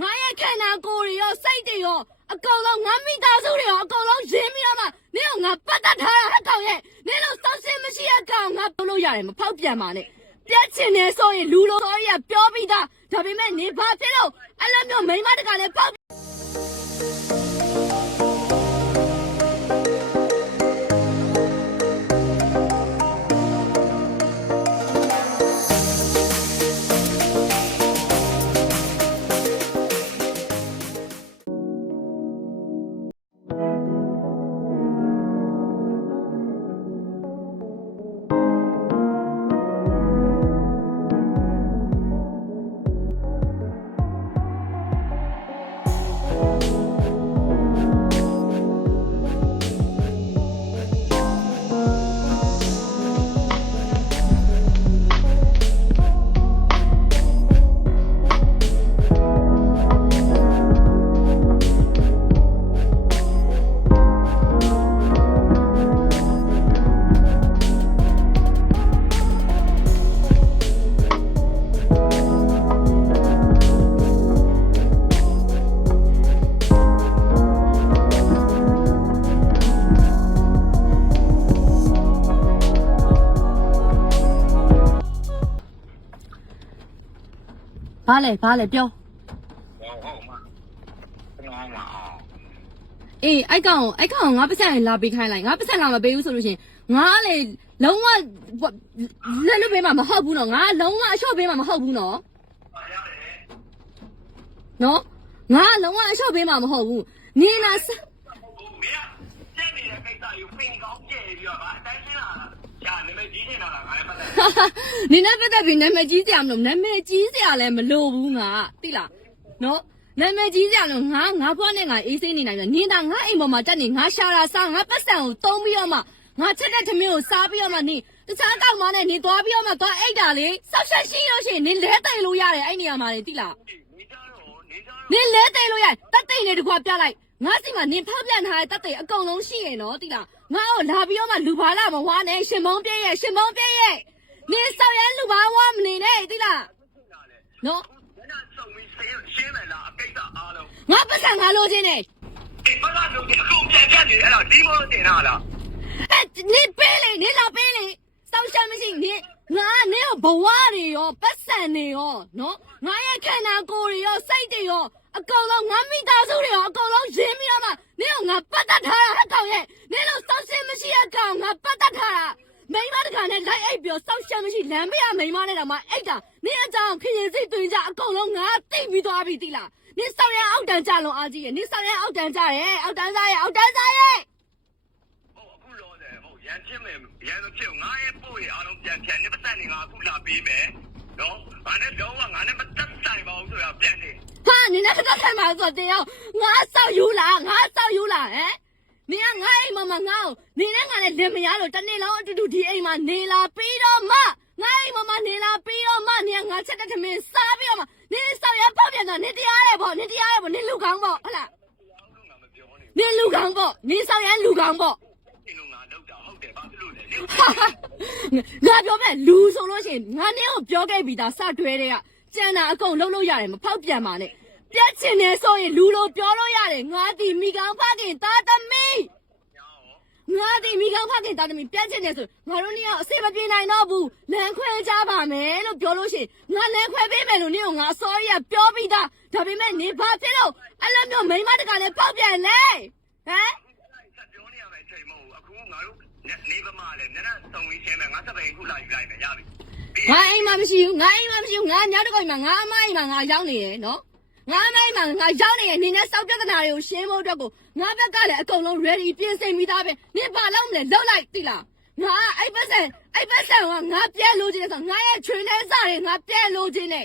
ငါရဲ့ခန္ဓာကိုယ်တွေရောစိတ်တွေရောအကုန်လုံးငါမိသားစုတွေရောအကုန်လုံးရင်းပြီးတော့မှနင့်ကငါပတ်သက်ထားတာဟဲ့ကောင်ရဲ့နင့်လို့စောင့်စင်မရှိတဲ့ကောင်ငါပြောလို့ရတယ်မဖောက်ပြန်ပါနဲ့ပြတ်ချင်နေဆိုရင်လူလိုဆိုရပြောပြီးသားဒါပေမဲ့နေဘာဖြစ်လို့အဲ့လိုမျိုးမိန်းမတကလည်းပေါက် ဘာလဲဘာလဲပြောဟုတ်ဟုတ်မှာကျွန်တော်မှာအောင်အေးအိုက်ကောင်အိုက်ကောင်ငါပတ်စံလာပေးခိုင်းလိုက်ငါပတ်စံလာမပေးဘူးဆိုလို့ရှရင်ငါလေလုံးဝလက်လွတ်ပေးမှာမဟုတ်ဘူးနော်ငါလုံးဝအလျှော့ပေးမှာမဟုတ်ဘူးနော်နော်ငါလုံးဝအလျှော့ပေးမှာမဟုတ်ဘူးနင်းနာစမင်းကကြက်နေတဲ့ကိစ္စကိုပင်ကောင်းကြဲပြီးတော့ဗာအတိုင်းရှင်းလာတာ ရှာနေမကြီးနေတာလားငါလည်းပတ်သက်နင်းနဲ့ပတ်သက်ပြီးနာမည်ကြီးစရာမလိုနာမည်ကြီးစရာလည်းမလိုဘူးငါသိလားနော်နာမည်ကြီးစရာလို့ငါငါဘွားနဲ့ငါအေးစိမ့်နေနိုင်တယ်နင်းတာငါအိမ်ပေါ်မှာတက်နေငါရှာတာစားငါပတ်စံကိုတုံးပြီးတော့မှငါချက်တဲ့သမီးကိုစားပြီးတော့မှနင်းတခြားကောက်မနဲ့နင်းသွားပြီးတော့မှသွားအိတ်တာလေဆောက်ရှက်ရှိလို့ရှိရင်နင်းလဲတိန်လို့ရတယ်အဲ့နေရာမှာလေသိလားနေကြတော့နေကြတော့နင်းလဲတိန်လို့ရတက်တိန်လေးတကွာပြလိုက် ငါစီမှာနင်းဖောက်ပြန်ထားတဲ့တက်တိန်အကုန်လုံးရှိရင်နော်သိလားငါ့ကိုလာပြီးတော့မှလူပါလာမဝါနဲ့ရှင်မုံပြည့်ရဲ့ရှင်မုံပြည့်ရဲ့နင်းဆောက်ရန်လူပါဝါမနေနဲ့သိလားလာလေနော်ဘယ်နဲ့စုံပြီးရှင်းရှင်းမယ်လားအကိစ္စအားလုံးငါပတ်စံငါလိုချင်တယ်ဒီဘက်ကလုံးအကုန်ပြန်ပြတ်နေအဲ့တော့ဒီမောတင်တာလားအဲ့နေပေးလေနေလာပေးလေစောက်ရှမ်းမရှိနေငါနေဘဝတွေရောပတ်စံတွေရောနော်ငါရဲ့ခန္ဓာကိုယ်တွေရောစိတ်တွေရော အကုန်လုံးငါမိသားစုတွေရောအကုန်လုံးရင်းပြီးတော့မှနေကငါပတ်သက်ထားတာဟဲ့ကောင်ရဲ့နေလို့စောက်ရှမ်းမရှိတဲ့ကောင်ငါပတ်သက်ထားတာမိမတကနဲ့လိုက်အိပ်ပြောစောက်ရှမ်းမရှိလမ်းမရမိမနဲ့တော့မှအိတ်တာနေအကြောင်းခရင်စိတ်တွင်ကြအကုန်လုံးငါသိပြီးသွားပြီတိလားနေစောက်ရအောက်တန်းကြလုံးအားကြီးရဲ့နေစောက်ရအောက်တန်းကြရဲ့အောက်တန်းကြရဲ့အောက်တန်းကြရဲ့ဟုတ်အခုလောတယ်ဟုတ်ရန်ချင်းမယ်ရန်တော့ဖြစ်ငါရဲ့ပို့ရအားလုံးပြန်ပြန်နေပတ်သက်နေငါအခုလာပေးမယ်နော်ငါနဲ့တော့ငါနဲ့မတက်ဆိုင်ပါဘူးဆိုတာပြန်နေဟာ နင်နဲ့တက်ဆိုင်မှာဆိုတင်အောင်ငါဆောက်ယူလားငါဆောက်ယူလားဟမ်နင်ကငါအိမ်မှာမငါ့ကိုနင်နဲ့ငါနဲ့လင်မယားလို့တနေ့လုံးအတူတူဒီအိမ်မှာနေလာပြီးတော့မှငါအိမ်မှာမနေလာပြီးတော့မှနင်ကငါချက်တဲ့ထမင်းစားပြီးတော့မှနင်ဆောက်ရဖောက်ပြန်တော့နင်တရားရဲပေါ့နင်တရားရဲပေါ့နင်လူကောင်းပေါ့ဟုတ်လားဘာလို့ငါမပြောနေနင်လူကောင်းပေါ့နင်ဆောက်ရလူကောင်းပေါ့ဒီလိုငါလောက်တာဟုတ်တယ်ဘာဖြစ်လို့လဲနေငါပြောမဲ့လူဆိုလို့ရှိရင်ငါနင်းကိုပြောခဲ့ပြီးသားစတွဲတဲ့ကကျန်တာအကုန်လုံးလို့ရတယ်မဖောက်ပြန်ပါနဲ့ ပြတ်ချင်နေဆိုရင်လူလိုပြောလို့ရတယ်ငါတီမိကောင်းဖခင်သားသမီးညာရောငါဒီမိကောင်းဖခင်သားသမီးပြတ်ချင်နေဆိုငါတို့နှစ်ယောက်အစေမပြေနိုင်တော့ဘူးလမ်းခွဲကြပါမယ်လို့ပြောလို့ရှိရင်ငါလမ်းခွဲပေးမယ်လို့နင်းကငါအစောကြီးကပြောပြီးသားဒါပေမဲ့နေဘာဖြစ်လို့အဲ့လိုမျိုးမိန်းမတကလည်းပေါက်ပြန်လဲဟမ်ဆက်ပြောနေရမယ်အချိန်မဟုတ်ဘူးအခုငါတို့နေပမာလဲနည်းနည်းစုံပြီးရှင်းမယ်ငါစပိန်ခုလာယူလိုက်မယ်ရပြီငါအိမ်မှာမရှိဘူးငါအိမ်မှာမရှိဘူးငါညတကောက်မှာငါအမအိမ်မှာငါရောက်နေရယ်နော် ငါအမအိမ်မှာငါရောက်နေရယ်နင်းနဲ့စောက်ပြဿနာတွေကိုရှင်းဖို့အတွက်ကိုငါဘက်ကလည်းအကုန်လုံး ready ပြင်ဆင်ပြီးသားပဲနင်ဘာလုပ်မလဲလုပ်လိုက်သိလားငါအဲ့ပတ်စံအဲ့ပတ်စံကငါပြဲလို့ခြင်းဆိုငါရဲ့ချွေးနေစားတွေငါပြဲလို့ခြင်းနေ